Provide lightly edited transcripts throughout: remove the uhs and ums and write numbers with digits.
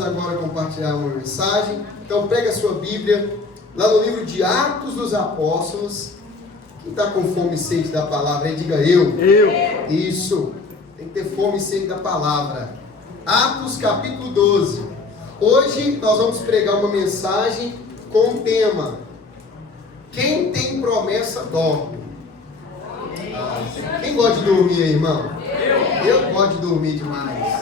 vamos agora compartilhar uma mensagem. Então pega a sua Bíblia, lá no livro de Atos dos Apóstolos. Quem está com fome e sede da palavra aí, diga eu. Isso, tem que ter fome e sede da palavra. Atos capítulo 12. Hoje nós vamos pregar uma mensagem com o tema: quem tem promessa dorme. Quem gosta de dormir aí, irmão? Eu gosto de dormir demais.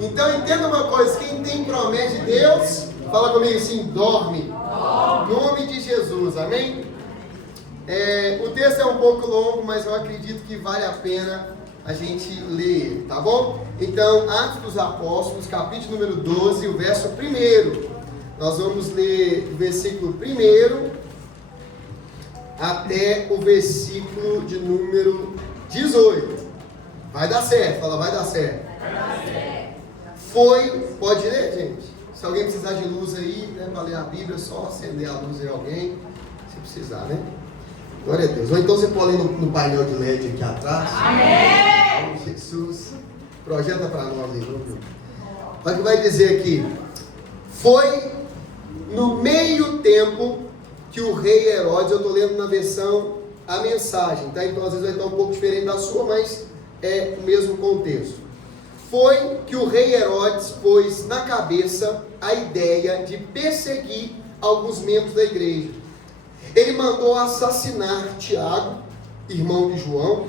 Então entenda uma coisa: quem tem promessa de Deus, fala comigo assim: dorme. Em nome de Jesus, amém? O texto é um pouco longo, mas eu acredito que vale a pena a gente ler, tá bom? Então, Atos dos Apóstolos, capítulo número 12, o verso 1. Nós vamos ler o versículo 1 até o versículo de número 18. Vai dar certo, fala, vai dar certo. Vai dar certo. Pode ler, gente? Se alguém precisar de luz aí, né, para ler a Bíblia, é só acender a luz aí alguém, se precisar, né? Glória a Deus. Ou então você pode ler no painel de LED aqui atrás. Amém! Jesus, projeta para nós aí, vamos. Olha o que vai dizer aqui. Foi no meio tempo que o rei Herodes, eu estou lendo na versão a mensagem, tá? Então às vezes vai estar um pouco diferente da sua, mas é o mesmo contexto. Foi que o rei Herodes pôs na cabeça a ideia de perseguir alguns membros da igreja. Ele mandou assassinar Tiago, irmão de João.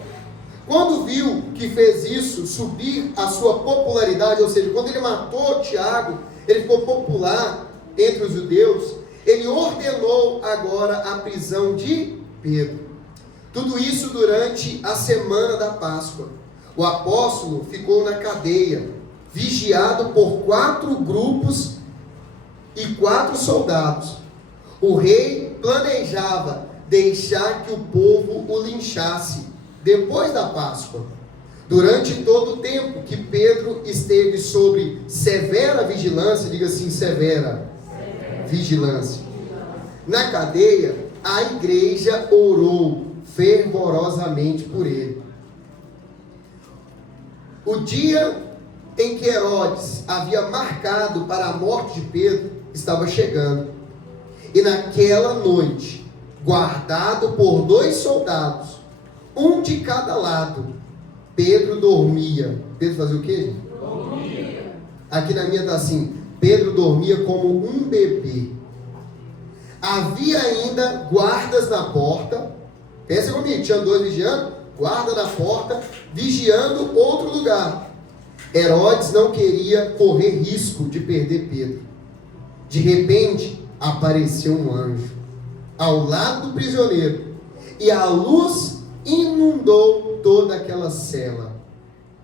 Quando viu que fez isso subir a sua popularidade, ou seja, quando ele matou Tiago, ele ficou popular entre os judeus, ele ordenou agora a prisão de Pedro. Tudo isso durante a semana da Páscoa. O apóstolo ficou na cadeia, vigiado por 4 grupos e 4 soldados. O rei planejava deixar que o povo o linchasse depois da Páscoa. Durante todo o tempo que Pedro esteve sob severa vigilância, diga assim, severa vigilância, na cadeia, a igreja orou fervorosamente por ele. O dia em que Herodes havia marcado para a morte de Pedro estava chegando. E naquela noite, guardado por 2 soldados, um de cada lado, Pedro dormia. Pedro fazia o quê? Dormia. Aqui na minha está assim: Pedro dormia como um bebê. Havia ainda guardas na porta. Pensa comigo, tinha 2 vigiando, guarda na porta, vigiando outro lugar. Herodes não queria correr risco de perder Pedro. De repente, apareceu um anjo ao lado do prisioneiro, e a luz inundou toda aquela cela.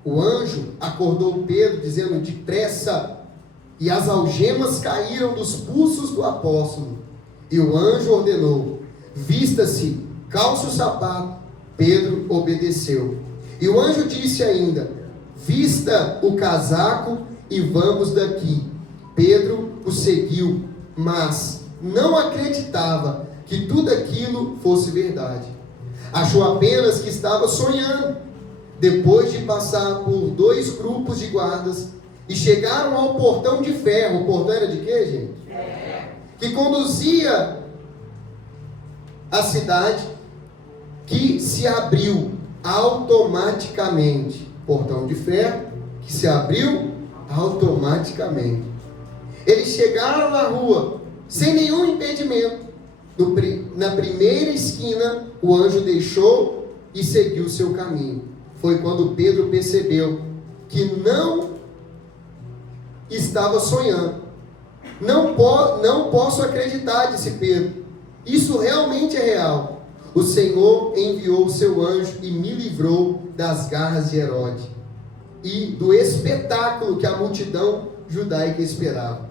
O anjo acordou Pedro, dizendo: depressa, e as algemas caíram dos pulsos do apóstolo. E o anjo ordenou: vista-se, calce o sapato. Pedro obedeceu. E o anjo disse ainda: vista o casaco e vamos daqui. Pedro o seguiu, mas não acreditava que tudo aquilo fosse verdade. Achou apenas que estava sonhando. Depois de passar por 2 grupos de guardas, e chegaram ao portão de ferro. O portão era de quê, gente? Que conduzia a cidade, que se abriu automaticamente. Portão de ferro que se abriu automaticamente. Eles chegaram na rua sem nenhum impedimento. Na primeira esquina, o anjo deixou e seguiu seu caminho. Foi quando Pedro percebeu que não estava sonhando. Não posso acreditar, disse Pedro. Isso realmente é real. O Senhor enviou o seu anjo e me livrou das garras de Herodes e do espetáculo que a multidão judaica esperava.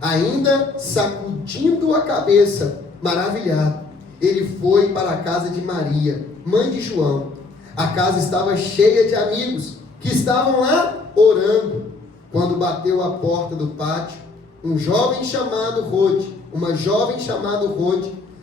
Ainda sacudindo a cabeça, maravilhado, ele foi para a casa de Maria, mãe de João. A casa estava cheia de amigos que estavam lá orando. Quando bateu a porta do pátio, uma jovem chamada Rode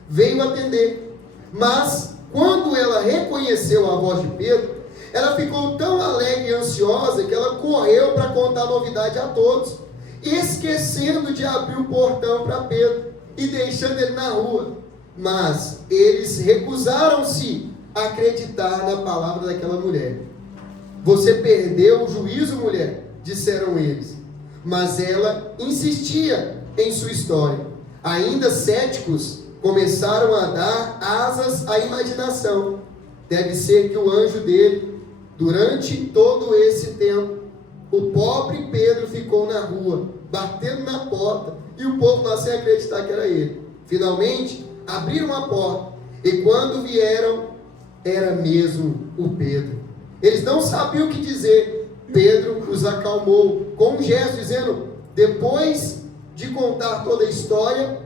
veio atender. Mas quando ela reconheceu a voz de Pedro, ela ficou tão alegre e ansiosa que ela correu para contar a novidade a todos. esquecendo de abrir o portão para Pedro e deixando ele na rua. Mas eles recusaram-se a acreditar na palavra daquela mulher. Você perdeu o juízo, mulher, disseram eles. Mas ela insistia em sua história. Ainda céticos, começaram a dar asas à imaginação. Deve ser que o anjo dele, durante todo esse tempo, o pobre Pedro ficou na rua, batendo na porta, e o povo lá sem acreditar que era ele. Finalmente, abriram a porta, e quando vieram, era mesmo o Pedro. Eles não sabiam o que dizer. Pedro os acalmou com um gesto, dizendo, depois de contar toda a história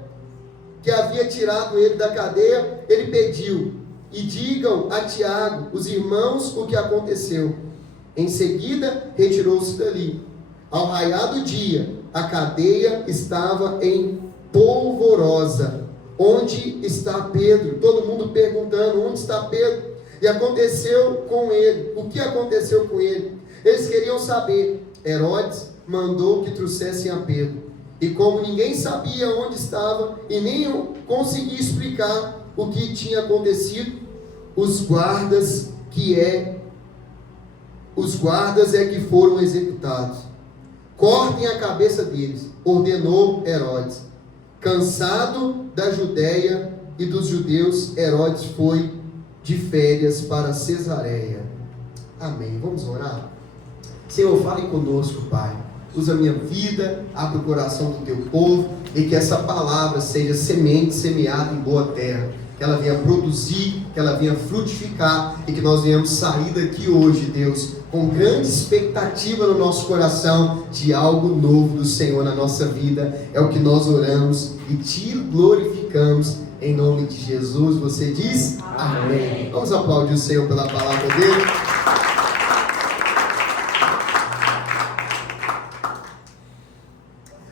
que havia tirado ele da cadeia, ele pediu, e digam a Tiago, os irmãos, o que aconteceu. Em seguida, retirou-se dali. Ao raiar do dia, a cadeia estava em polvorosa. Onde está Pedro? Todo mundo perguntando, onde está Pedro? E aconteceu com ele. O que aconteceu com ele? Eles queriam saber. Herodes mandou que trouxessem a Pedro. E como ninguém sabia onde estava e nem conseguia explicar o que tinha acontecido, os guardas é que foram executados. Cortem a cabeça deles, ordenou Herodes. Cansado da Judéia e dos judeus, Herodes foi de férias para Cesareia. Amém. Vamos orar? Senhor, fale conosco, Pai. Usa a minha vida, abre o coração do teu povo, e que essa palavra seja semente semeada em boa terra, que ela venha produzir, que ela venha frutificar, e que nós venhamos sair daqui hoje, Deus, com grande expectativa no nosso coração de algo novo do Senhor na nossa vida. É o que nós oramos e te glorificamos em nome de Jesus. Você diz amém. Vamos aplaudir o Senhor pela palavra dele.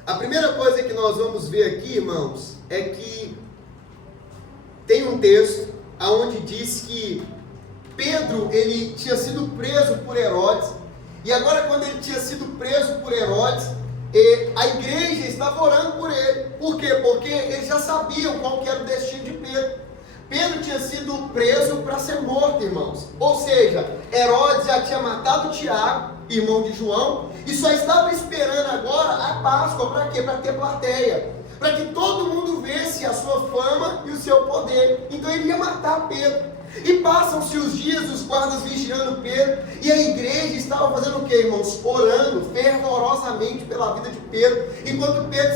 A primeira coisa que nós vamos ver aqui, irmãos, é que tem um texto onde diz que Pedro, ele tinha sido preso por Herodes, e agora quando ele tinha sido preso por Herodes, a igreja estava orando por ele. Por quê? Porque eles já sabiam qual que era o destino de Pedro. Pedro tinha sido preso para ser morto, irmãos. Ou seja, Herodes já tinha matado Tiago, irmão de João, e só estava esperando agora a Páscoa. Para quê? Para ter plateia, para que todo mundo visse a sua fama e o seu poder. Então ele ia matar Pedro. E passam-se os dias, os guardas vigiando Pedro, e a igreja estava fazendo o que, irmãos? Orando fervorosamente pela vida de Pedro, enquanto Pedro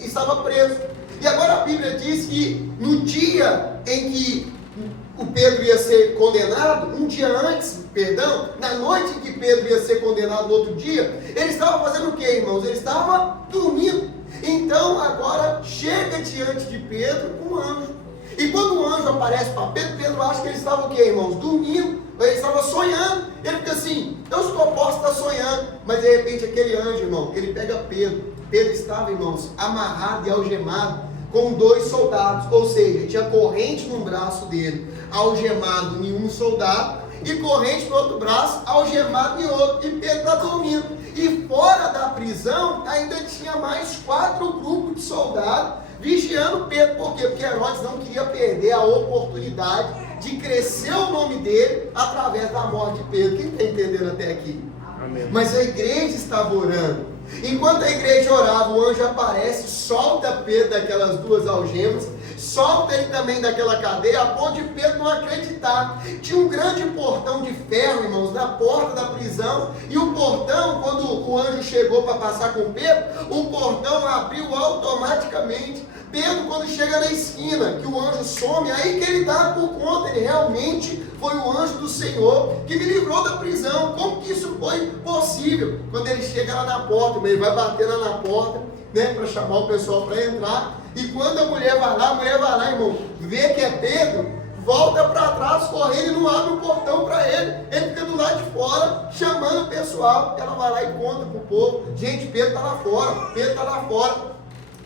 estava preso. E agora a Bíblia diz que no dia em que o Pedro ia ser condenado, na noite em que Pedro ia ser condenado no outro dia, ele estava fazendo o que, irmãos? Ele estava dormindo. Então agora chega diante de Pedro um anjo. E quando o anjo aparece para Pedro, Pedro acha que ele estava o quê, irmãos? Dormindo, ele estava sonhando. Ele fica assim, eu só posso estar sonhando. Mas de repente aquele anjo, irmão, ele pega Pedro. Pedro estava, irmãos, amarrado e algemado com 2 soldados. Ou seja, tinha corrente num braço dele, algemado em um soldado, e corrente no outro braço, algemado em outro. E Pedro está dormindo. E fora da prisão, ainda tinha mais 4 grupos de soldados vigiando Pedro. Por quê? Porque Herodes não queria perder a oportunidade de crescer o nome dele através da morte de Pedro. Quem está entendendo até aqui? Amém. Mas a igreja estava orando. Enquanto a igreja orava, o anjo aparece, solta Pedro daquelas 2 algemas, solta ele também daquela cadeia, a ponto de Pedro não acreditar. Tinha um grande portão de ferro, irmãos, na porta da prisão, e o portão, quando o anjo chegou para passar com Pedro, o portão abriu automaticamente. Pedro, quando chega na esquina, que o anjo some, aí que ele dá por conta, ele realmente foi o anjo do Senhor que me livrou da prisão. Como que isso foi possível? Quando ele chega lá na porta, ele vai bater lá na porta, né, para chamar o pessoal para entrar, e quando a mulher vai lá, irmão, vê que é Pedro, volta para trás correndo e não abre o portão para ele. Ele fica do lado de fora, chamando o pessoal. Ela vai lá e conta para o povo, gente, Pedro está lá fora, Pedro está lá fora.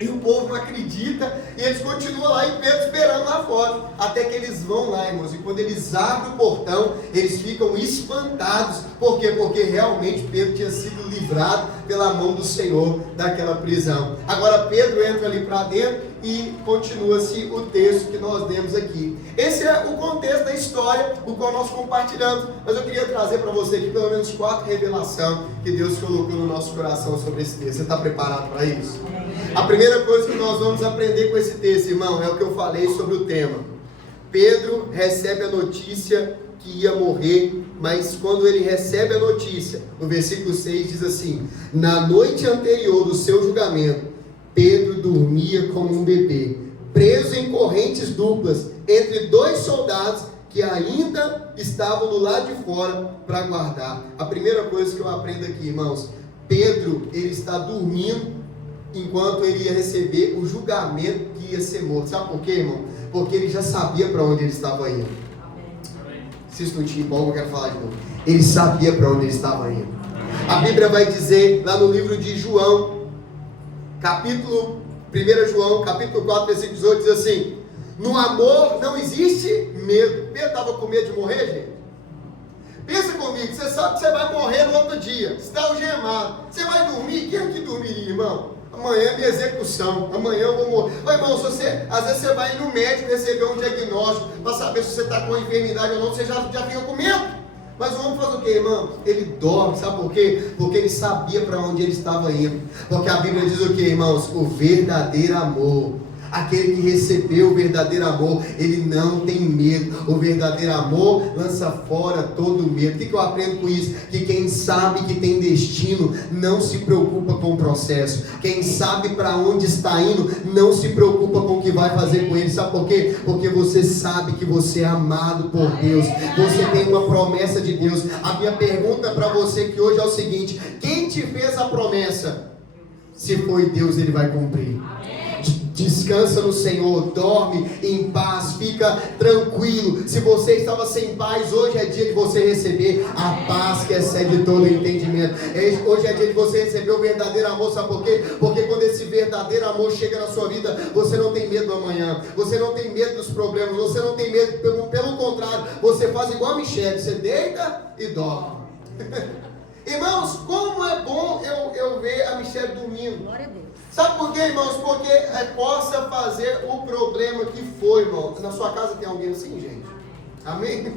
E o povo não acredita, e eles continuam lá e Pedro esperando lá fora, até que eles vão lá, irmãos, e quando eles abrem o portão, eles ficam espantados. Por quê? Porque realmente Pedro tinha sido livrado pela mão do Senhor daquela prisão. Agora Pedro entra ali para dentro e continua-se o texto que nós lemos aqui. Esse é o contexto da história, o qual nós compartilhamos, mas eu queria trazer para você aqui pelo menos 4 revelações que Deus colocou no nosso coração sobre esse texto. Você está preparado para isso? A primeira coisa que nós vamos aprender com esse texto, irmão, é o que eu falei sobre o tema. Pedro recebe a notícia que ia morrer, mas quando ele recebe a notícia, no versículo 6 diz assim: na noite anterior do seu julgamento, Pedro dormia como um bebê, preso em correntes duplas, entre 2 soldados que ainda estavam do lado de fora para guardar. A primeira coisa que eu aprendo aqui, irmãos, Pedro, ele está dormindo enquanto ele ia receber o julgamento que ia ser morto. Sabe por quê, irmão? Porque ele já sabia para onde ele estava indo. Se isso não te empolga, eu quero falar de novo. Ele sabia para onde ele estava indo. A Bíblia vai dizer, lá no livro de João, 1 João, capítulo 4, versículo 18, diz assim: no amor não existe medo. Pedro estava com medo de morrer, gente? Pensa comigo, você sabe que você vai morrer no outro dia, você está algemado, você vai dormir? Quem aqui dormiria, irmão? Amanhã é minha execução, amanhã eu vou morrer. Ô, irmão, se você, às vezes você vai no médico receber um diagnóstico para saber se você está com enfermidade ou não, você já fica com medo. Mas o homem faz o que, irmão? Ele dorme, sabe por quê? Porque ele sabia para onde ele estava indo. Porque a Bíblia diz o que, irmãos? O verdadeiro amor. Aquele que recebeu o verdadeiro amor, ele não tem medo. O verdadeiro amor lança fora todo medo. O que eu aprendo com isso? Que quem sabe que tem destino, não se preocupa com o processo. Quem sabe para onde está indo, não se preocupa com o que vai fazer com ele. Sabe por quê? Porque você sabe que você é amado por Deus. Você tem uma promessa de Deus. A minha pergunta para você que hoje é o seguinte: quem te fez a promessa? Se foi Deus, ele vai cumprir. Descansa no Senhor, dorme em paz, fica tranquilo. Se você estava sem paz, hoje é dia de você receber a paz que excede todo o entendimento. Hoje é dia de você receber o verdadeiro amor. Sabe por quê? Porque quando esse verdadeiro amor chega na sua vida, você não tem medo do amanhã, você não tem medo dos problemas, você não tem medo, pelo contrário, você faz igual a Michele, você deita e dorme. Irmãos, como é bom eu ver a Michele dormindo. Glória a Deus. Sabe por quê, irmãos? Porque possa fazer o problema que foi, irmão. Na sua casa tem alguém assim, gente? Amém?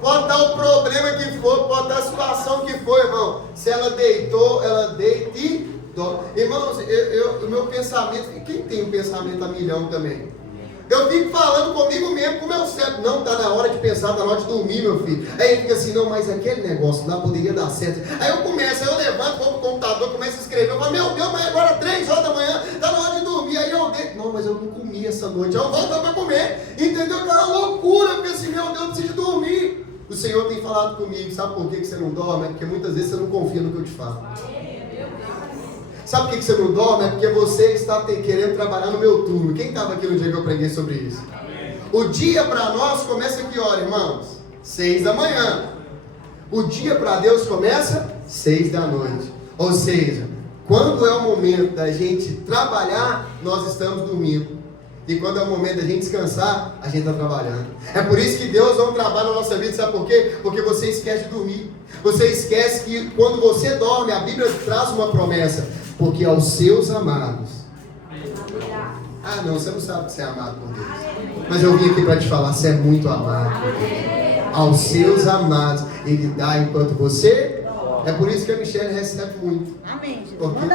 Pode dar o problema que for, pode dar a situação que for, irmão. Se ela deitou, ela deita e dorme. Irmãos, o meu pensamento, quem tem um pensamento a milhão também? Eu fico falando comigo mesmo, com o meu cérebro. Não, tá na hora de pensar, tá na hora de dormir, meu filho. Aí ele fica assim, não, mas aquele negócio lá poderia dar certo. Aí eu começo, aí eu levanto, vou pro computador, começo a escrever. Eu falo, meu Deus, mas agora 3 horas da manhã, tá na hora de dormir. Aí eu deito, não, mas eu não comi essa noite. Aí eu volto pra comer, entendeu? Que é uma loucura, porque assim, meu Deus, eu preciso dormir. O Senhor tem falado comigo, sabe por que você não dorme? É porque muitas vezes você não confia no que eu te falo. Sabe por que você não dorme? É porque você está querendo trabalhar no meu turno. Quem estava aqui no dia que eu preguei sobre isso? Amém. O dia para nós começa que hora, irmãos? 6 da manhã. O dia para Deus começa 6 da noite. Ou seja, quando é o momento da gente trabalhar, nós estamos dormindo. E quando é o momento da gente descansar, a gente está trabalhando. É por isso que Deus não trabalha na nossa vida, sabe por quê? Porque você esquece de dormir. Você esquece que quando você dorme, a Bíblia traz uma promessa. Porque aos seus amados. Ah, não, você não sabe que você é amado por Deus. Mas eu vim aqui para te falar, você é muito amado por Deus. Aos seus amados, Ele dá enquanto você. É por isso que a Michele recebe muito. Amém. Porque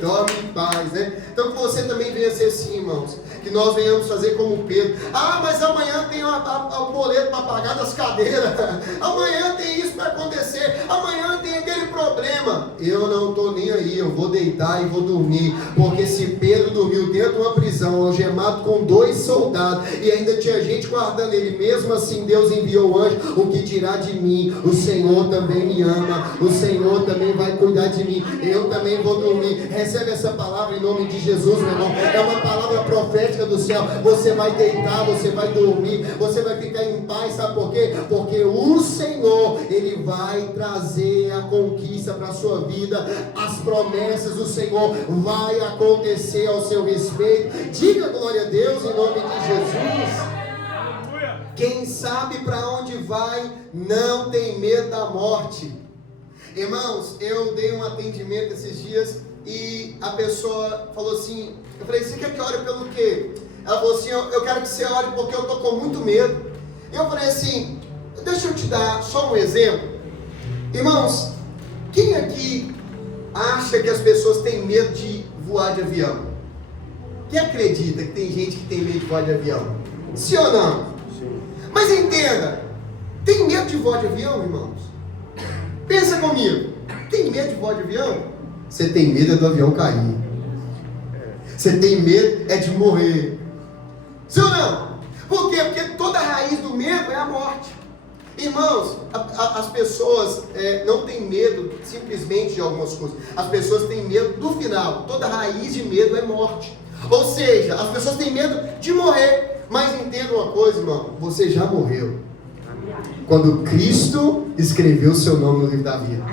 dorme em paz, né? Então que você também venha ser assim, irmãos. Que nós venhamos fazer como Pedro. Ah, mas amanhã tem o boleto para pagar das cadeiras. Amanhã tem isso para acontecer. Amanhã tem aquele problema. Eu não estou nem aí. Eu vou deitar e vou dormir. Porque se Pedro dormiu dentro de uma prisão, algemado com 2 soldados, e ainda tinha gente guardando ele, mesmo assim Deus enviou o anjo. O que dirá de mim? O Senhor também me ama. O Senhor também vai cuidar de mim. Eu também vou dormir. Recebe essa palavra em nome de Jesus, meu irmão. é uma palavra profética do céu. Você vai deitar, você vai dormir, você vai ficar em paz, sabe por quê? Porque o Senhor, Ele vai trazer a conquista para a sua vida, as promessas do Senhor vai acontecer ao seu respeito. Diga glória a Deus em nome de Jesus. Quem sabe para onde vai, não tem medo da morte. Irmãos, eu dei um atendimento esses dias e a pessoa falou assim, eu falei, você quer que eu ore pelo quê? Ela falou assim, eu quero que você ore porque eu estou com muito medo. Eu falei assim, deixa eu te dar só um exemplo. Irmãos, quem aqui acha que as pessoas têm medo de voar de avião? Quem acredita que tem gente que tem medo de voar de avião? Sim ou não? Sim. Mas entenda, tem medo de voar de avião, irmãos? Pensa comigo, tem medo de voar de avião? Você tem medo do avião cair. Você tem medo de morrer. Sim ou não? Por quê? Porque toda a raiz do medo é a morte. Irmãos, as pessoas não têm medo simplesmente de algumas coisas. As pessoas têm medo do final. Toda a raiz de medo é morte. Ou seja, as pessoas têm medo de morrer. Mas entenda uma coisa, irmão, você já morreu quando Cristo escreveu o seu nome no livro da vida.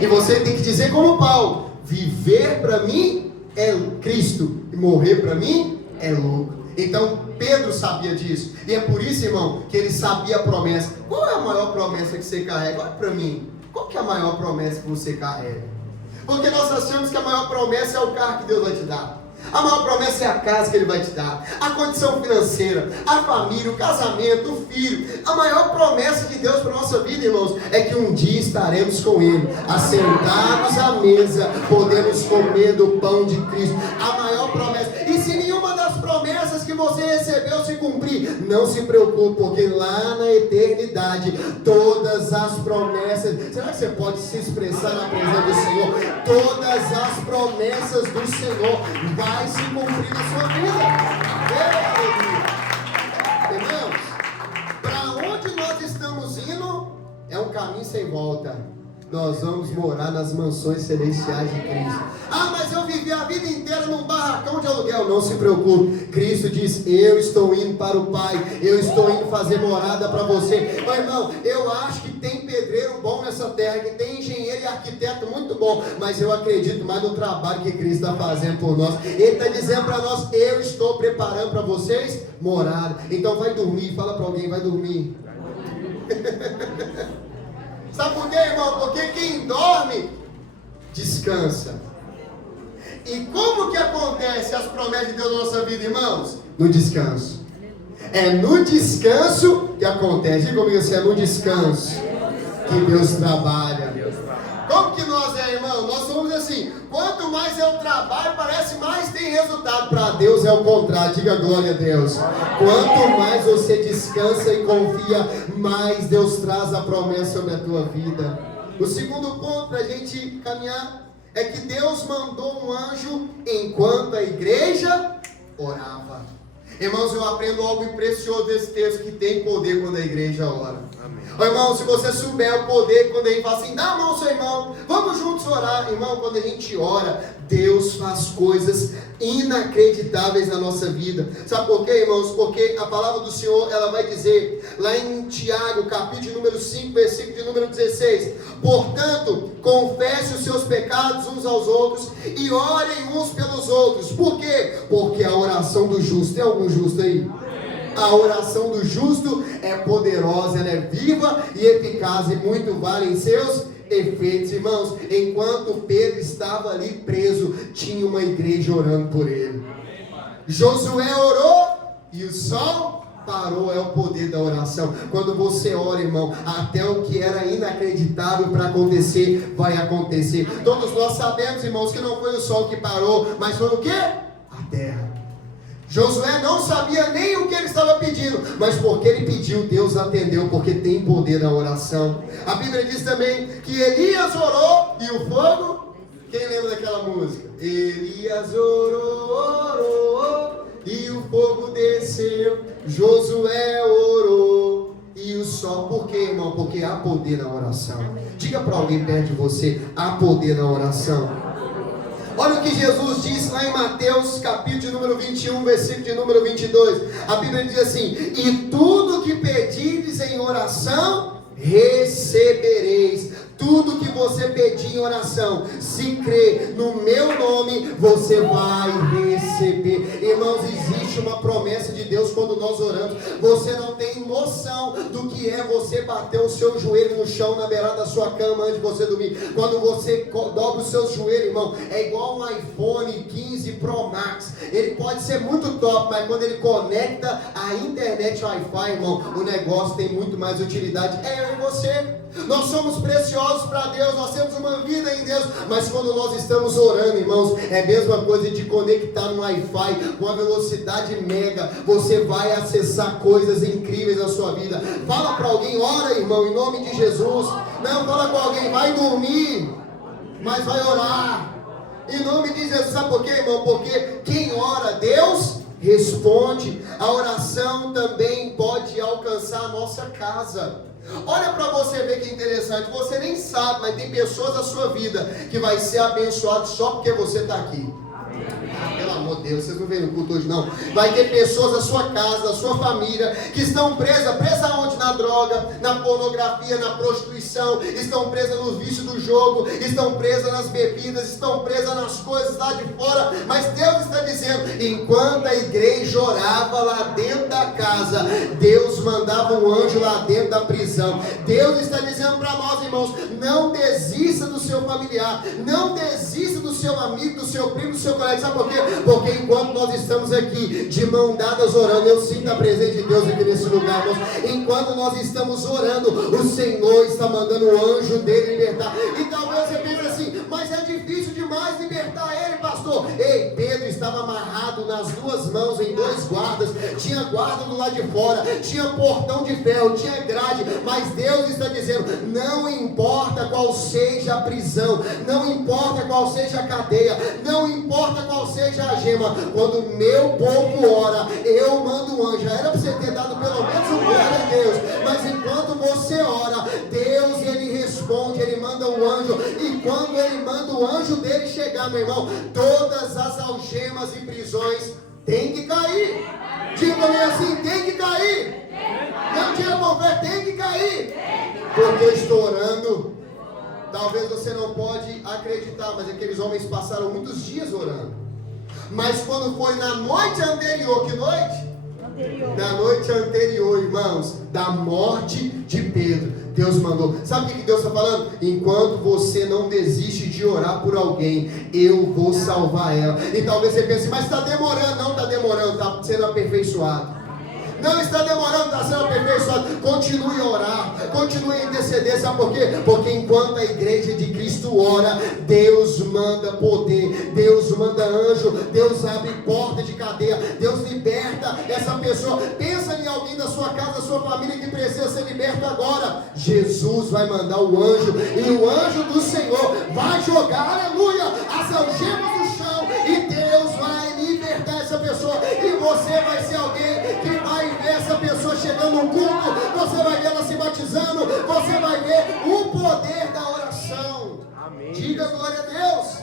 E você tem que dizer como Paulo, viver para mim é Cristo e morrer para mim é lucro. Então Pedro sabia disso, e é por isso, irmão, que ele sabia a promessa. Qual é a maior promessa que você carrega? Olha para mim, qual que é a maior promessa que você carrega? Porque nós achamos que a maior promessa é o carro que Deus vai te dar. A maior promessa é a casa que Ele vai te dar, a condição financeira, a família, o casamento, o filho. A maior promessa de Deus para a nossa vida, irmãos, é que um dia estaremos com Ele, assentados à mesa, podemos comer do pão de Cristo. A maior promessa. E se nenhuma das promessas que você recebeu se cumprir, não se preocupe, porque lá na eternidade, todas as promessas, será que você pode se expressar na presença do Senhor? Todas as promessas do Senhor vai se cumprir na sua vida. Irmãos, para onde nós estamos indo é um caminho sem volta. Nós vamos morar nas mansões celestiais de Cristo. Ah, mas eu vivi a vida inteira num barracão de aluguel. Não se preocupe. Cristo diz, eu estou indo para o Pai. Eu estou indo fazer morada para você. Mas, irmão, eu acho que tem pedreiro bom nessa terra, que tem engenheiro e arquiteto muito bom. Mas eu acredito mais no trabalho que Cristo está fazendo por nós. Ele está dizendo para nós, eu estou preparando para vocês morada. Então vai dormir. Fala para alguém, vai dormir. Sabe por quê, irmão? Porque quem dorme, descansa. E como que acontece as promessas de Deus na nossa vida, irmãos? No descanso. É no descanso que acontece. Diga comigo assim, é no descanso que Deus trabalha. Como que nós irmão? Nós somos assim, quanto mais eu trabalho, parece mais tem resultado. Para Deus é o contrário, diga glória a Deus. Quanto mais você descansa e confia, mais Deus traz a promessa sobre a tua vida. O segundo ponto para a gente caminhar é que Deus mandou um anjo enquanto a igreja orava. Irmãos, eu aprendo algo precioso desse texto, que tem poder quando a igreja ora. Amém. Ó, irmão, se você souber o poder quando a gente fala assim, dá a mão ao seu irmão, vamos juntos orar. Irmão, quando a gente ora, Deus faz coisas inacreditáveis na nossa vida. Sabe por quê, irmãos? Porque a palavra do Senhor, ela vai dizer, lá em Tiago, capítulo número 5, versículo de número 16, portanto, confesse os seus pecados uns aos outros e orem uns pelos outros. Por quê? Porque a oração do justo, tem algum justo aí? A oração do justo é poderosa, ela é viva e eficaz, e muito vale em seus efeitos. Irmãos, enquanto Pedro estava ali preso, tinha uma igreja orando por ele. Josué orou e o sol parou. É o poder da oração. Quando você ora, irmão, até o que era inacreditável para acontecer, vai acontecer. Todos nós sabemos, irmãos, que não foi o sol que parou, mas foi o quê? A terra. Josué não sabia nem o que ele estava pedindo, mas porque ele pediu, Deus atendeu, porque tem poder na oração. A Bíblia diz também que Elias orou e o fogo, quem lembra daquela música? Elias orou e o fogo desceu, Josué orou e o sol. Por quê, irmão? Porque há poder na oração. Diga para alguém perto de você, há poder na oração. Olha o que Jesus disse lá em Mateus, capítulo de número 21, versículo de número 22. A Bíblia diz assim: e tudo que pedires em oração, recebereis. Tudo que você pedir em oração, se crer no meu nome, você vai receber. Irmãos, existe uma promessa de Deus quando nós oramos. Você não tem noção do que é você bater o seu joelho no chão na beirada da sua cama antes de você dormir. Quando você dobra os seus joelhos, irmão, é igual um iPhone 15 Pro Max. Ele pode ser muito top, mas quando ele conecta a internet Wi-Fi, irmão, o negócio tem muito mais utilidade. É eu e você. Nós somos preciosos para Deus, nós temos uma vida em Deus, mas quando nós estamos orando, irmãos, é a mesma coisa de conectar no Wi-Fi com a velocidade mega. Você vai acessar coisas incríveis na sua vida. Fala para alguém, ora, irmão, em nome de Jesus. Não, fala com alguém, vai dormir, mas vai orar em nome de Jesus. Sabe por quê, irmão? Porque quem ora, Deus responde. A oração também pode alcançar a nossa casa. Olha para você ver que interessante. Você nem sabe, mas tem pessoas na sua vida que vai ser abençoado só porque você está aqui. Pelo amor de Deus, vocês não veem no culto hoje não. Vai ter pessoas da sua casa, da sua família, que estão presas onde? Na droga, na pornografia, na prostituição, estão presas no vício do jogo, estão presas nas bebidas, estão presas nas coisas lá de fora. Mas Deus está dizendo, enquanto a igreja orava lá dentro da casa, Deus mandava um anjo lá dentro da prisão. Deus está dizendo para nós, irmãos, não desista do seu familiar, não desista do seu amigo, do seu primo, do seu colega. Sabe por quê? Porque enquanto nós estamos aqui de mão dadas orando, eu sinto a presença de Deus aqui nesse lugar, irmãos. Enquanto nós estamos orando, o Senhor está mandando o anjo dele libertar. E talvez você pense assim, mas é difícil demais libertar ele, pastor. Ei, Pedro estava amarrado nas duas mãos em dois guardas. Tinha guarda do lado de fora, tinha portão de ferro, tinha grade. Mas Deus está dizendo, não importa qual seja a prisão, não importa qual seja a cadeia, não importa qual seja a gema, quando o meu povo ora, eu mando um anjo. Já era para você ter dado pelo menos um glória a Deus, mas enquanto você ora, Deus, ele responde, ele manda um anjo, e quando ele manda o anjo dele chegar, meu irmão, todas as algemas e prisões têm que cair. Diga-me assim, tem que cair. Não diga, irmão, tem que cair, porque eu estou orando. Talvez você não pode acreditar, mas aqueles homens passaram muitos dias orando. Mas quando foi na noite anterior, que noite? Na noite anterior, irmãos, da morte de Pedro, Deus mandou. Sabe o que Deus está falando? Enquanto você não desiste de orar por alguém, eu vou salvar ela. E talvez você pense, mas está demorando. Não está demorando, está sendo aperfeiçoado. Não está demorando, está sendo aperfeiçoado. Continue a orar, continue a interceder. Sabe por quê? Porque enquanto a igreja de Cristo ora, Deus manda poder, Deus manda anjo, Deus abre porta de cadeia, Deus liberta essa pessoa. Pensa em alguém da sua casa, da sua família que precisa ser liberto agora. Jesus vai mandar o anjo, e o anjo do Senhor vai jogar, aleluia, as algemas no chão, e Deus vai libertar essa pessoa. E você vai ser alguém que vai ver essa pessoa chegando no culto, você vai ver ela se batizando, você vai ver o poder da oração. Amém. Diga glória a Deus.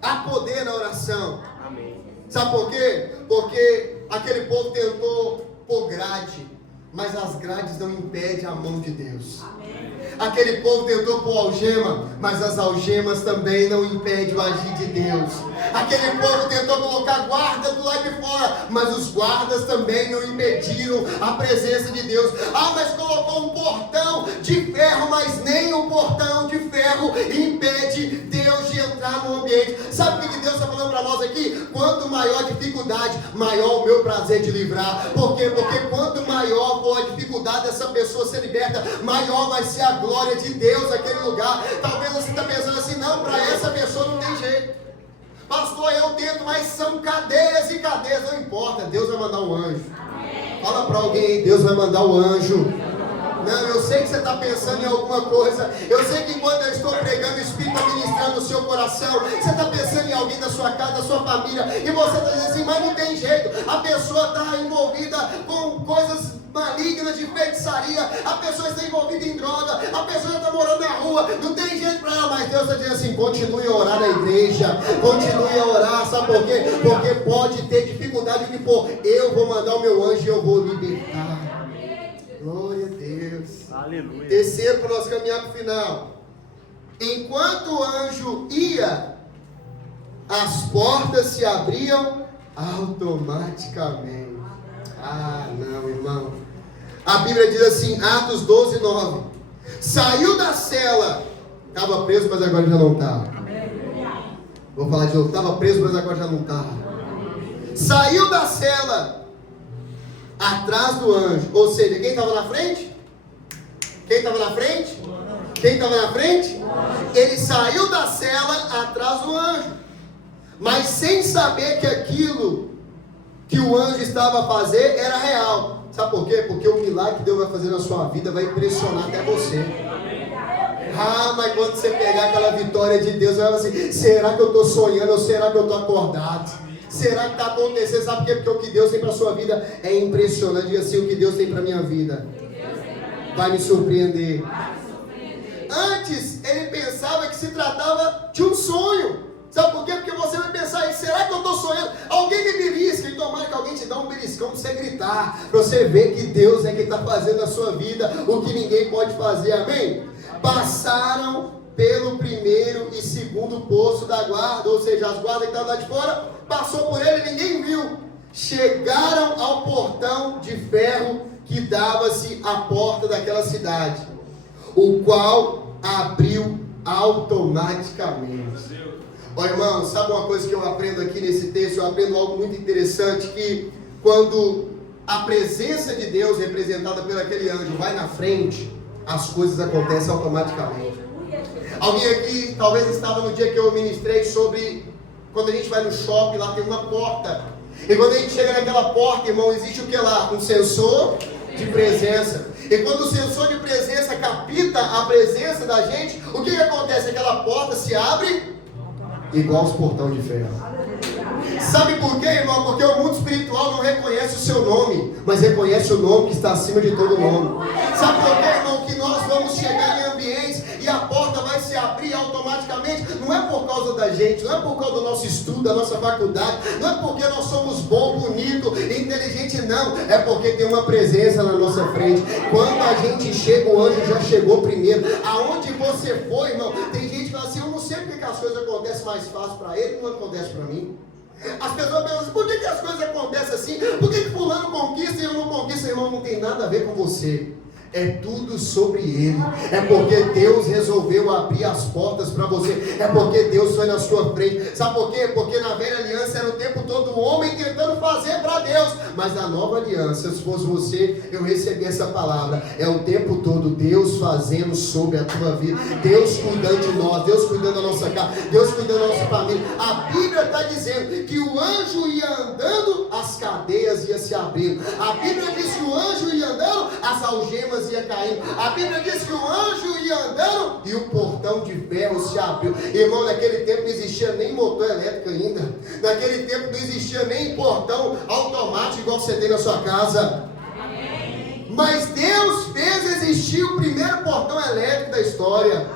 Há poder na oração. Amém. Sabe por quê? Porque aquele povo tentou pôr grade, mas as grades não impedem a mão de Deus. Amém. Aquele povo tentou pôr algema, mas as algemas também não impedem o agir de Deus. Aquele povo tentou colocar guarda do lado de fora, mas os guardas também não impediram a presença de Deus. Ah, mas colocou um portão de ferro, mas nem o portão de ferro impede Deus de entrar no ambiente. Sabe o que Deus está falando para nós aqui? Quanto maior a dificuldade, maior o meu prazer de livrar. Por quê? Porque quanto maior for a dificuldade dessa pessoa ser liberta, maior vai ser a glória de Deus naquele lugar. Talvez você está pensando assim, não, para essa pessoa não tem jeito. Pastor, eu tento, mas são cadeias e cadeias, não importa, Deus vai mandar um anjo. Amém. Fala para alguém, Deus vai mandar o anjo. Não, eu sei que você está pensando em alguma coisa. Eu sei que enquanto eu estou pregando, o Espírito está ministrando no seu coração. Você está pensando em alguém da sua casa, da sua família. E você está dizendo assim, mas não tem jeito. A pessoa está envolvida com coisas malignas de feitiçaria. A pessoa está envolvida em droga. A pessoa está morando na rua. Não tem jeito para ela. Mas Deus está dizendo assim, continue a orar na igreja. Continue a orar. Sabe por quê? Porque pode ter dificuldade de pôr. Eu vou mandar o meu anjo e eu vou libertar. Glória a Deus. Aleluia. Terceiro, para nós caminhar para o final. Enquanto o anjo ia, as portas se abriam automaticamente. Ah, não, irmão. A Bíblia diz assim, Atos 12, 9. Saiu da cela. Estava preso, mas agora já não está. Vou falar de novo. Estava preso, mas agora já não está. Saiu da cela atrás do anjo. Ou seja, quem estava na frente? Quem estava na frente? Quem estava na frente? Ele saiu da cela atrás do anjo. Mas sem saber que aquilo que o anjo estava a fazer era real. Sabe por quê? Porque o milagre que Deus vai fazer na sua vida vai impressionar até você. Ah, mas quando você pegar aquela vitória de Deus, vai assim, será que eu estou sonhando ou será que eu estou acordado? Será que está acontecendo? Sabe por quê? Porque o que Deus tem para a sua vida é impressionante. Diga assim, o que Deus tem para a minha vida vai me surpreender. Antes, ele pensava que se tratava de um sonho. Sabe por quê? Porque você vai pensar, será que eu estou sonhando? Alguém me belisca, e tomara que alguém te dá um beliscão para você gritar, para você ver que Deus é quem está fazendo na sua vida o que ninguém pode fazer, amém? Passaram pelo primeiro e segundo posto da guarda, ou seja, as guardas que estavam lá de fora, passou por ele e ninguém viu. Chegaram ao portão de ferro que dava-se à porta daquela cidade, o qual abriu automaticamente. Ó, irmão, sabe uma coisa que eu aprendo aqui nesse texto? Eu aprendo algo muito interessante, que quando a presença de Deus representada por aquele anjo vai na frente, as coisas acontecem automaticamente. Alguém aqui talvez estava no dia que eu ministrei sobre quando a gente vai no shopping, lá tem uma porta. E quando a gente chega naquela porta, irmão, existe o que lá? Um sensor de presença. E quando o sensor de presença capta a presença da gente, o que acontece? Aquela porta se abre igual os portões de ferro. Sabe por quê, irmão? Porque o mundo espiritual não reconhece o seu nome, mas reconhece o nome que está acima de todo nome. Sabe por quê, irmão? Que nós vamos chegar em ambientes e a porta vai se abrir automaticamente. Não é por causa da gente, não é por causa do nosso estudo, da nossa faculdade, não é porque nós somos bom, bonito, inteligente, não. É porque tem uma presença na nossa frente. Quando a gente chega, o anjo já chegou primeiro. Aonde você foi, irmão? Tem gente que fala assim, eu não sei porque as coisas acontecem mais fácil para ele e não acontece para mim. As pessoas pensam assim, por que as coisas acontecem assim? Por que fulano conquista e eu não conquisto? Irmão, não tem nada a ver com você. É tudo sobre ele. É porque Deus resolveu abrir as portas para você. É porque Deus foi na sua frente. Sabe por quê? Porque na velha aliança era o tempo todo o homem tentando fazer para Deus. Mas na nova aliança, se fosse você, eu recebi essa palavra. É o tempo todo Deus fazendo sobre a tua vida. Deus cuidando de nós. Deus cuidando da nossa casa. Deus cuidando da nossa família. A Bíblia está dizendo que o anjo ia andando, as cadeias iam se abrindo. A Bíblia diz que o anjo ia andando, as algemas ia caindo. A Bíblia diz que o anjo ia andando e o portão de ferro se abriu. Irmão, naquele tempo não existia nem motor elétrico ainda. Naquele tempo não existia nem portão automático igual você tem na sua casa. Mas Deus fez existir o primeiro portão elétrico da história.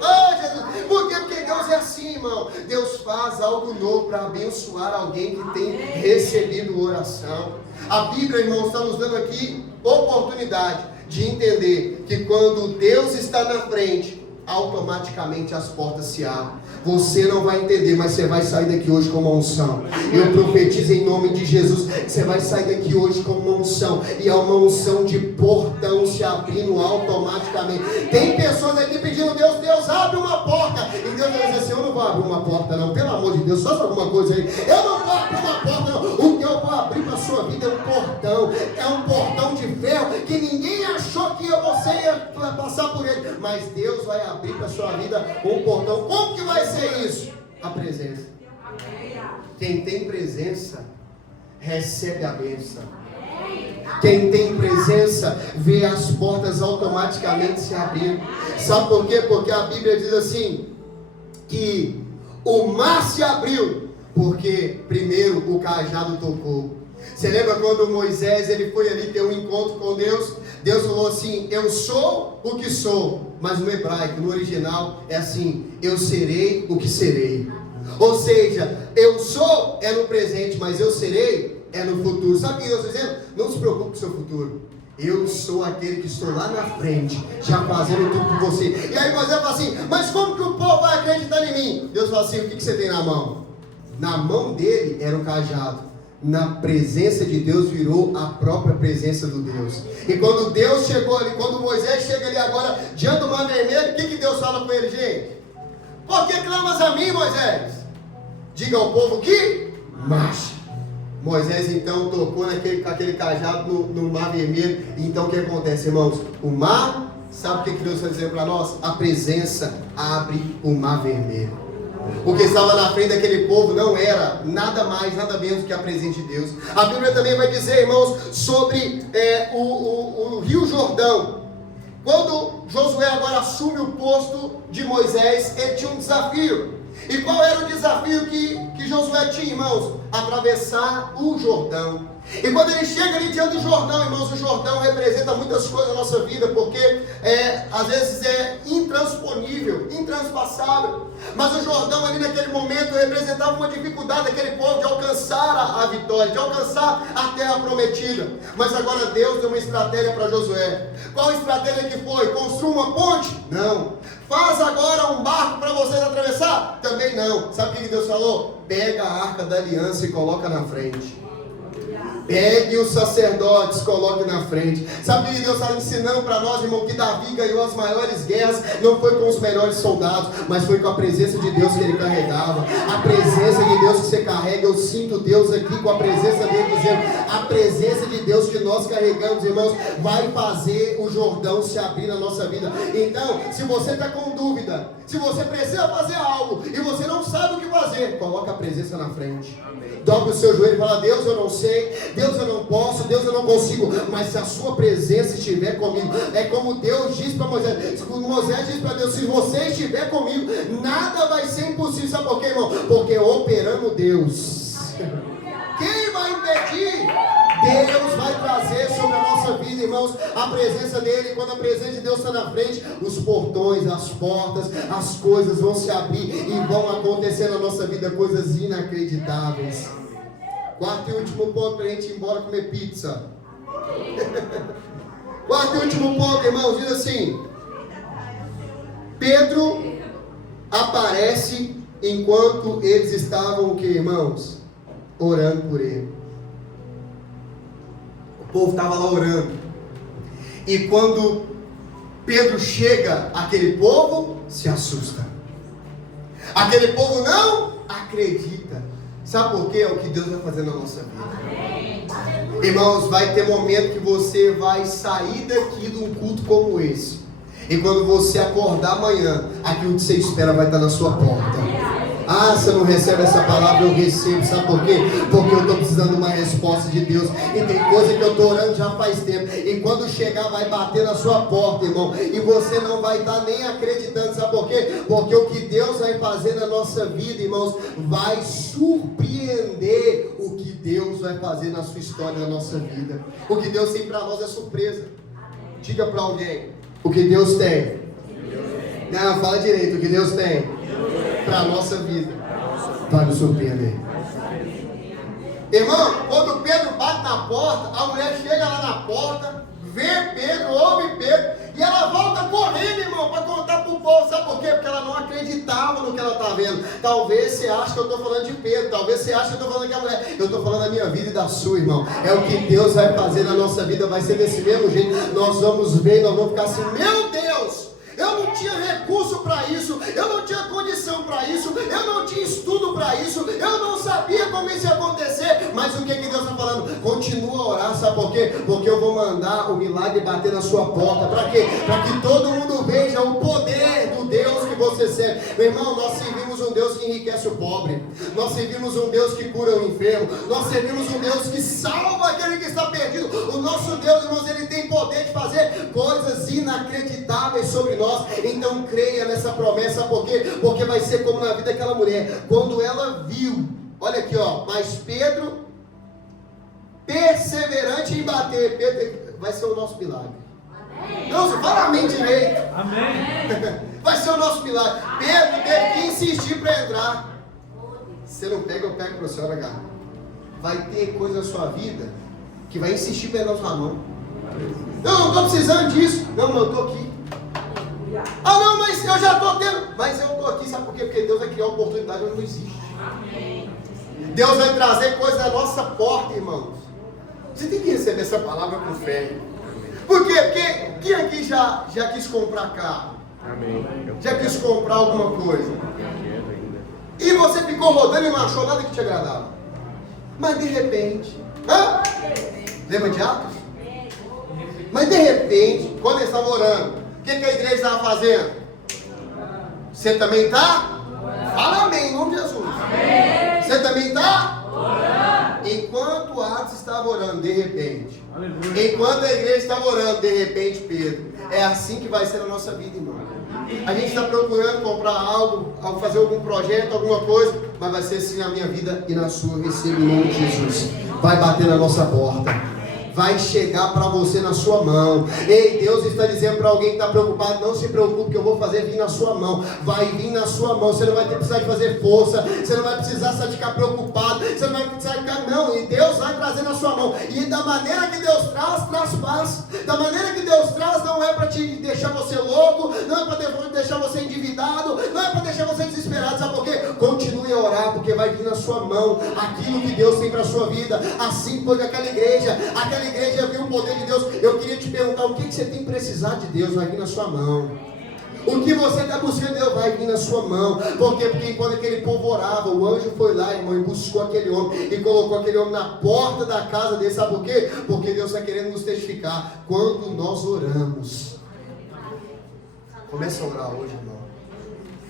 Oh, Jesus. Por quê? Porque Deus é assim, irmão. Deus faz algo novo para abençoar alguém que tem recebido oração. A Bíblia, irmão, está nos dando aqui oportunidade de entender que quando Deus está na frente, automaticamente as portas se abrem. Você não vai entender, mas você vai sair daqui hoje com uma unção. Eu profetizo em nome de Jesus, você vai sair daqui hoje com uma unção, e é uma unção de portão se abrindo automaticamente. Tem pessoas aqui pedindo, Deus abre uma porta, e Deus vai dizer assim, eu não vou abrir uma porta não, pelo amor de Deus, só alguma coisa aí, eu não vou abrir uma porta não. O que eu vou abrir para a sua vida é um portão de ferro, que ninguém achou que você ia passar por ele, mas Deus vai abrir para a sua vida um portão. Como que vai ser isso? A presença. Quem tem presença recebe a bênção. Quem tem presença vê as portas automaticamente se abrindo. Sabe por quê? Porque a Bíblia diz assim, que o mar se abriu, porque primeiro o cajado tocou. Você lembra quando Moisés ele foi ali ter um encontro com Deus? Deus falou assim, eu sou o que sou. Mas no hebraico, no original, é assim, eu serei o que serei. Ou seja, eu sou é no presente, mas eu serei é no futuro. Sabe o que Deus está dizendo? Não se preocupe com o seu futuro. Eu sou aquele que estou lá na frente, já fazendo tudo por você. E aí Moisés fala assim, mas como que o povo vai acreditar em mim? Deus fala assim, o que você tem na mão? Na mão dele era o cajado. Na presença de Deus virou a própria presença do Deus. E quando Deus chegou ali, quando Moisés chega ali agora, diante do mar vermelho, o que Deus fala com ele, gente? Por que clamas a mim, Moisés? Diga ao povo que marche. Moisés então tocou aquele cajado no mar vermelho. Então o que acontece, irmãos? O mar, sabe o que Deus está dizendo para nós? A presença abre o mar vermelho. O que estava na frente daquele povo não era nada mais, nada menos que a presença de Deus. A Bíblia também vai dizer, irmãos, sobre o Rio Jordão. Quando Josué agora assume o posto de Moisés, ele tinha um desafio. E qual era o desafio que Josué tinha, irmãos? Atravessar o Jordão. E quando ele chega ali diante do Jordão, irmãos, o Jordão representa muitas coisas na nossa vida, porque às vezes é intransponível, intranspassável. Mas o Jordão ali naquele momento representava uma dificuldade daquele povo de alcançar a vitória, de alcançar a terra prometida. Mas agora Deus deu uma estratégia para Josué. Qual a estratégia que foi? Construa uma ponte? Não. Faz agora um barco para vocês atravessar? Também não. Sabe o que Deus falou? Pega a arca da aliança e coloca na frente. Pegue os sacerdotes, coloque na frente. Sabe o que Deus está ensinando para nós, irmão? Que Davi ganhou as maiores guerras, não foi com os melhores soldados, mas foi com a presença de Deus que ele carregava. A presença de Deus que você carrega, eu sinto Deus aqui com a presença dele, dizendo, a presença de Deus que nós carregamos, irmãos, vai fazer o Jordão se abrir na nossa vida. Então, se você está com dúvida, se você precisa fazer algo e você não sabe o que fazer, coloca a presença na frente. Dobra o seu joelho e fala, Deus, eu não sei, Deus, eu não posso, Deus, eu não consigo, mas se a sua presença estiver comigo, é como Deus disse para Moisés, Moisés disse para Deus, se você estiver comigo, nada vai ser impossível. Sabe por quê, irmão? Porque operando Deus, quem vai impedir? Deus vai trazer sobre a nossa vida, irmãos, a presença dele. Quando a presença de Deus está na frente, os portões, as portas, as coisas vão se abrir e vão acontecer na nossa vida coisas inacreditáveis. Quarto e último ponto para a gente ir embora comer pizza. Quarto e último ponto, irmãos, diz assim: Pedro aparece enquanto eles estavam, o que, irmãos? Orando por ele. O povo estava lá orando. E quando Pedro chega, aquele povo se assusta. Aquele povo não acredita. Sabe por quê? É o que Deus vai fazer na nossa vida. Irmãos, vai ter momento que você vai sair daqui de um culto como esse. E quando você acordar amanhã, aquilo que você espera vai estar na sua porta. Ah, você não recebe essa palavra, eu recebo. Sabe por quê? Porque eu estou precisando de uma resposta de Deus. E tem coisa que eu estou orando já faz tempo. E quando chegar vai bater na sua porta, irmão. E você não vai estar nem acreditando. Sabe por quê? Porque o que Deus vai fazer na nossa vida, irmãos, vai surpreender o que Deus vai fazer na sua história, na nossa vida. O que Deus tem para nós é surpresa. Diga para alguém: o que Deus tem. Não, fala direito. O que Deus tem para a nossa vida vai nos surpreender. Irmão, quando Pedro bate na porta, a mulher chega lá na porta, vê Pedro, ouve Pedro, e ela volta correndo, irmão, para contar para o povo. Sabe por quê? Porque ela não acreditava no que ela está vendo. Talvez você ache que eu estou falando de Pedro, talvez você ache que eu estou falando da mulher. Eu estou falando da minha vida e da sua, irmão. É o que Deus vai fazer na nossa vida, vai ser desse mesmo jeito. Nós vamos ver, nós vamos ficar assim: meu Deus, eu não tinha recurso para isso, eu não tinha condição para isso, eu não tinha estudo para isso, eu não sabia como isso ia acontecer. Mas o que Deus está falando? Continua a orar. Sabe por quê? Porque eu vou mandar o milagre bater na sua porta. Para quê? Para que todo mundo veja o poder do Deus que que você serve. Meu irmão, nós servimos um Deus que enriquece o pobre. Nós servimos um Deus que cura o enfermo. Nós servimos um Deus que salva aquele que está perdido. O nosso Deus, irmãos, ele tem poder de fazer coisas inacreditáveis sobre nós. Então creia nessa promessa, porque vai ser como na vida daquela mulher. Quando ela viu, olha aqui, ó, mas Pedro, perseverante em bater, Pedro, vai ser o nosso milagre. Amém. Não, fala amém direito. Amém. Vai ser o nosso milagre. Pedro teve que insistir para entrar. Você não pega, eu pego para a senhora, cara. Vai ter coisa na sua vida que vai insistir para entrar na sua mão. Não estou precisando disso. Não, eu estou aqui. Ah, não, mas eu já estou tendo. Mas eu estou aqui, sabe por quê? Porque Deus vai criar oportunidade onde não existe. Amém. Deus vai trazer coisa à nossa porta, irmãos. Você tem que receber essa palavra com fé. Por quê? Porque quem aqui já quis comprar carro? Amém. Já quis comprar alguma coisa? E você ficou rodando e não achou nada que te agradava. Mas de repente... Lembra de Atos? Mas de repente, quando eles estavam orando, o que a igreja estava fazendo? Você também está? Fala amém, em nome de Jesus. Amém. Você também está? Orando. Enquanto Atos estava orando, de repente. Aleluia. Enquanto a igreja estava orando, de repente, Pedro. É assim que vai ser na nossa vida, irmão. A gente está procurando comprar algo, fazer algum projeto, alguma coisa, mas vai ser assim na minha vida e na sua. Receba em nome de Jesus. Vai bater na nossa porta. Vai chegar para você na sua mão. Ei, Deus está dizendo para alguém que está preocupado: não se preocupe, que eu vou fazer vir na sua mão. Vai vir na sua mão. Você não vai precisar de fazer força. Você não vai precisar só de ficar preocupado. Você não vai precisar de ficar, não. E Deus vai trazer na sua mão. E da maneira que Deus traz, traz paz. Da maneira que Deus traz, não é para te deixar você louco, não é para deixar você endividado, não é para deixar você desesperado. Sabe por quê? Continue a orar, porque vai vir na sua mão aquilo que Deus tem para a sua vida. Assim foi com aquela igreja viu o poder de Deus. Eu queria te perguntar: o que você tem precisado de Deus? Vai vir na sua mão. O que você está buscando, Deus vai vir na sua mão. Por quê? Porque enquanto aquele povo orava, o anjo foi lá, irmão, e buscou aquele homem e colocou aquele homem na porta da casa dele. Sabe por quê? Porque Deus está querendo nos testificar. Quando nós oramos, começa a orar hoje, irmão.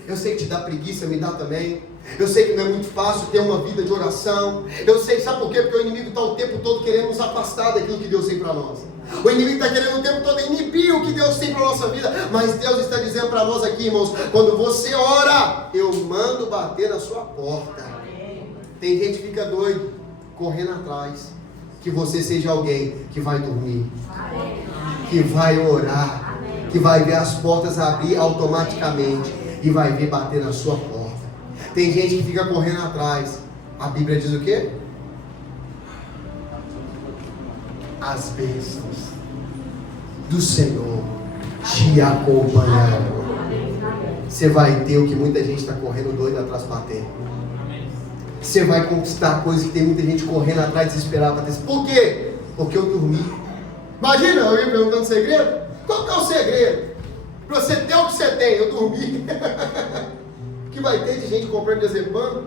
Eu sei que te dá preguiça, me dá também. Eu sei que não é muito fácil ter uma vida de oração. Eu sei, sabe por quê? Porque o inimigo está o tempo todo querendo nos afastar daquilo que Deus tem para nós. O inimigo está querendo o tempo todo inibir o que Deus tem para a nossa vida. Mas Deus está dizendo para nós aqui, irmãos: quando você ora, eu mando bater na sua porta. Tem gente que fica doido, correndo atrás. Que você seja alguém que vai dormir, que vai orar, que vai ver as portas abrir automaticamente e vai ver bater na sua porta. Tem gente que fica correndo atrás. A Bíblia diz o quê? As bênçãos do Senhor te acompanharão. Você vai ter o que muita gente está correndo doido atrás para ter. Você vai conquistar coisas que tem muita gente correndo atrás desesperada para ter. Por quê? Porque eu dormi. Imagina eu perguntando segredo. Qual que é o segredo? Para você ter o que você tem, eu dormi. Que vai ter de gente comprando diazepam?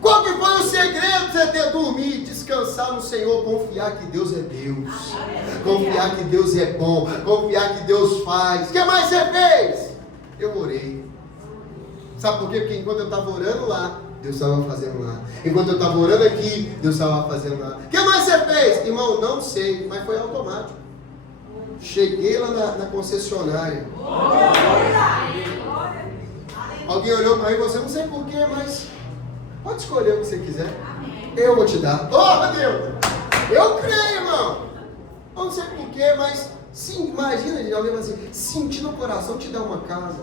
Qual que foi o segredo de você ter dormir, descansar no Senhor, confiar que Deus é Deus, confiar que Deus é bom, confiar que Deus faz? O que mais você fez? Eu orei. Sabe por quê? Porque enquanto eu estava orando lá, Deus estava fazendo lá. Enquanto eu estava orando aqui, Deus estava fazendo lá. O que mais você fez? Irmão, não sei, mas foi automático. Cheguei lá na concessionária. Alguém olhou para mim e você: não sei porquê, mas pode escolher o que você quiser. Eu vou te dar. Oh, Deus! Eu creio, irmão. Eu não sei porquê, mas sim, imagina de alguém assim, sentir no coração te dar uma casa.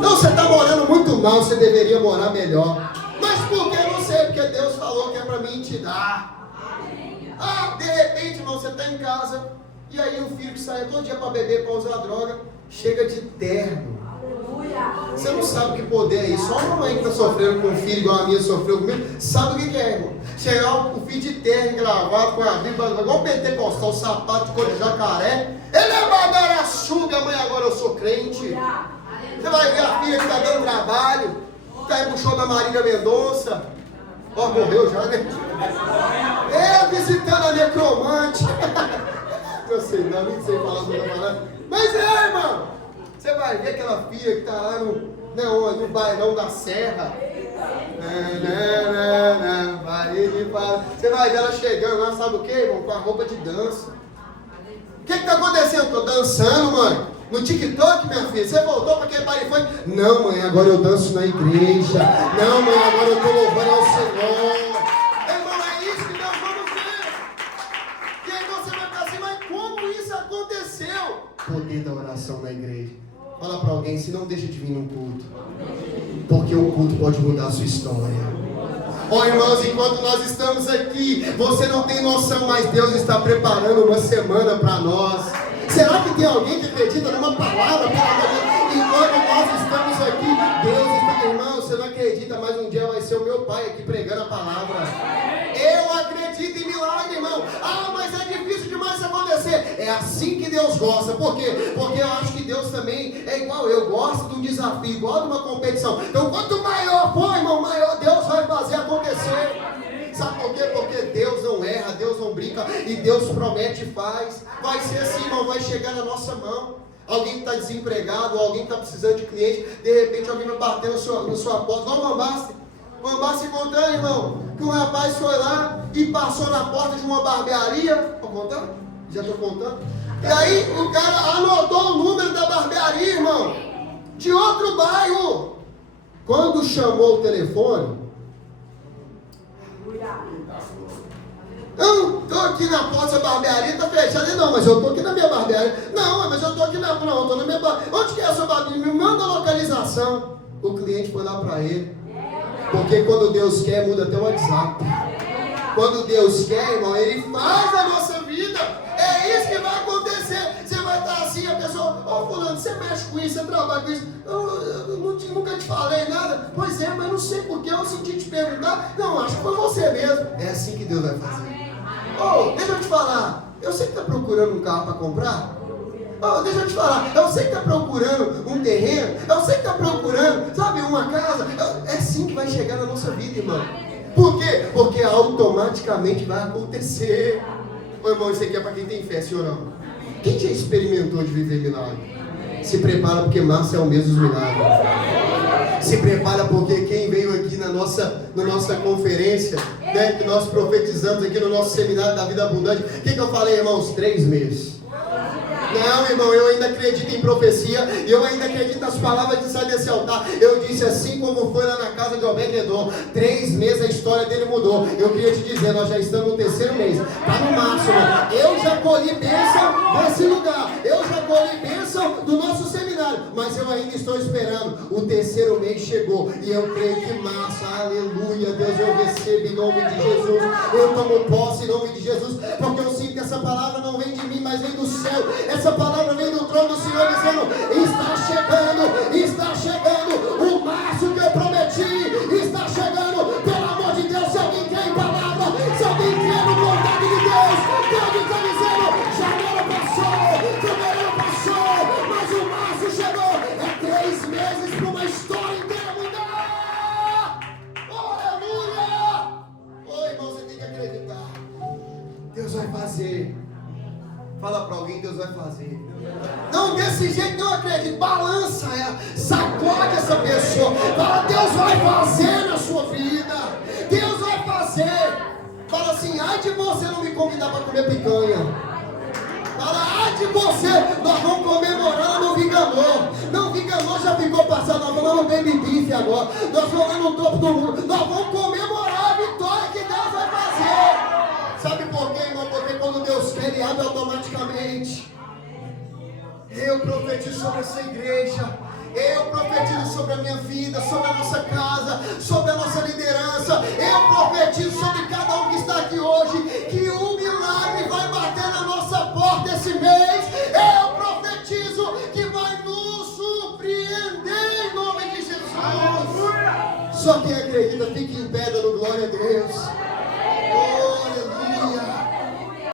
Não, você está morando muito mal, você deveria morar melhor. Mas por que? Não sei, porque Deus falou que é para mim te dar. Ah, de repente, irmão, você está em casa, e aí o filho que sai todo dia para beber, para usar droga, chega de terno. Você não sabe que poder é isso. Só uma mãe que está sofrendo com um filho igual a minha sofreu comigo, sabe o que é, irmão? Chegar o filho de terno, gravado, com a Bíblia, igual o pentecostal, sapato de cor de jacaré. Ele é badaraçuga, mãe, agora eu sou crente. Você vai ver a filha que está dando trabalho, está aí pro show da Marília Mendonça. Ó, morreu já, né? Visitando a necromante. Eu sei, não, nem sei falar do que eu tô falando. Mas irmão, Você vai ver aquela filha que está lá no bairrão da Serra. Você vai ver ela chegando lá, sabe o que, irmão? Com a roupa de dança. O que está acontecendo? Estou dançando, mãe. No TikTok, minha filha. Você voltou para aquele baile funk? Não, mãe, agora eu danço na igreja. Não, mãe, agora eu estou louvando ao Senhor. Irmão, é isso que nós vamos ver. E aí você vai ficar assim, mas como isso aconteceu? Poder da oração na igreja. Fala para alguém, se não deixa de vir num culto. Porque um culto pode mudar a sua história. Ó, irmãos, enquanto nós estamos aqui, você não tem noção, mas Deus está preparando uma semana para nós. Será que tem alguém que acredita numa palavra? Enquanto nós estamos aqui, Deus está... Irmão, você não acredita, mas um dia vai ser o meu pai aqui pregando a palavra. Eu acredito em milagre, irmão. Ah, mas é difícil demais isso acontecer. É assim que Deus gosta. Por quê? Porque eu acho que Deus também é igual. Eu gosto de um desafio, igual de uma competição. Então, quanto maior for, irmão, maior Deus vai fazer acontecer. Sabe por quê? Porque Deus não erra, Deus não brinca e Deus promete e faz. Vai ser assim, irmão, vai chegar na nossa mão. Alguém que está desempregado, alguém que está precisando de cliente, de repente alguém vai bater na sua porta. Vamos, Ambaste. O Ambaste contando, irmão, que um rapaz foi lá e passou na porta de uma barbearia. Estou contando? Já estou contando. E aí o cara anotou o número da barbearia, irmão, de outro bairro. Quando chamou o telefone, eu estou aqui na porta da barbearia, está fechada. Não, mas eu estou aqui na minha barbearia. Não, mas eu estou aqui na... Não, estou na minha barbearia. Onde que é a sua barbearia? Me manda a localização. O cliente foi lá para ele. Porque quando Deus quer, muda até o WhatsApp. Quando Deus quer, irmão, Ele faz a nossa vida. É isso que vai acontecer. Você vai estar assim, a pessoa... Ô, fulano, você mexe com isso, você trabalha com isso. Eu nunca te falei nada. Pois é, mas não sei porquê, eu senti te perguntar. Não, acho que foi você mesmo. É assim que Deus vai fazer. Oh, deixa eu te falar, eu sei que está procurando um carro para comprar. Oh, deixa eu te falar, eu sei que está procurando um terreno. Eu sei que está procurando, sabe, uma casa. É assim que vai chegar na nossa vida, irmão. Por quê? Porque automaticamente vai acontecer. Ô, irmão, isso aqui é para quem tem fé, sim ou não? Quem já experimentou de viver milagre? Se prepara, porque massa é o mês dos milagres. Se prepara, porque quem veio aqui na nossa conferência, né, que nós profetizamos aqui no nosso seminário da vida abundante, o que eu falei, irmãos? 3 meses. Não, irmão, eu ainda acredito em profecia, e eu ainda acredito nas palavras que saem desse altar. Eu disse assim como foi lá na casa de Obed-Edom, 3 meses a história dele mudou. Eu queria te dizer, nós já estamos no 3º mês, está no máximo. Eu já colhi bênção nesse lugar, eu já colhi bênção do nosso seminário, mas eu ainda estou esperando. O 3º mês chegou, e eu creio que massa, aleluia, Deus, eu recebo em nome de Jesus. Eu tomo posse em nome de Jesus, porque eu sinto que essa palavra não vem de mim, mas vem do céu. Essa palavra vem do trono do Senhor dizendo: está chegando o março que eu prometi, está chegando, pelo amor de Deus. Se alguém quer em palavra, se alguém quer no vontade de Deus, Deus está dizendo: janeiro passou, mas o março chegou. É 3 meses para uma história inteira mudar. Aleluia! Ô, irmão, você tem que acreditar. Deus vai fazer. Fala para alguém, Deus vai fazer. Não, desse jeito não acredito. Balança ela, sacode essa pessoa. Fala, Deus vai fazer na sua vida. Deus vai fazer. Fala assim, ai de você não me convidar para comer picanha. Fala, ai de você, nós vamos comemorar no Viganor. Não, Viganor já ficou passado, nós vamos no Baby Beef agora. Nós vamos lá no topo do mundo. Nós vamos comemorar a vitória que Deus vai fazer. Sabe por quê, irmão? Porque quando Deus quer, Ele abre automaticamente. Eu profetizo sobre essa igreja. Eu profetizo sobre a minha vida, sobre a nossa casa, sobre a nossa liderança. Eu profetizo sobre cada um que está aqui hoje, que um milagre vai bater na nossa porta esse mês. Eu profetizo que vai nos surpreender em nome de Jesus. Só quem acredita, fique em pé, dando glória a Deus.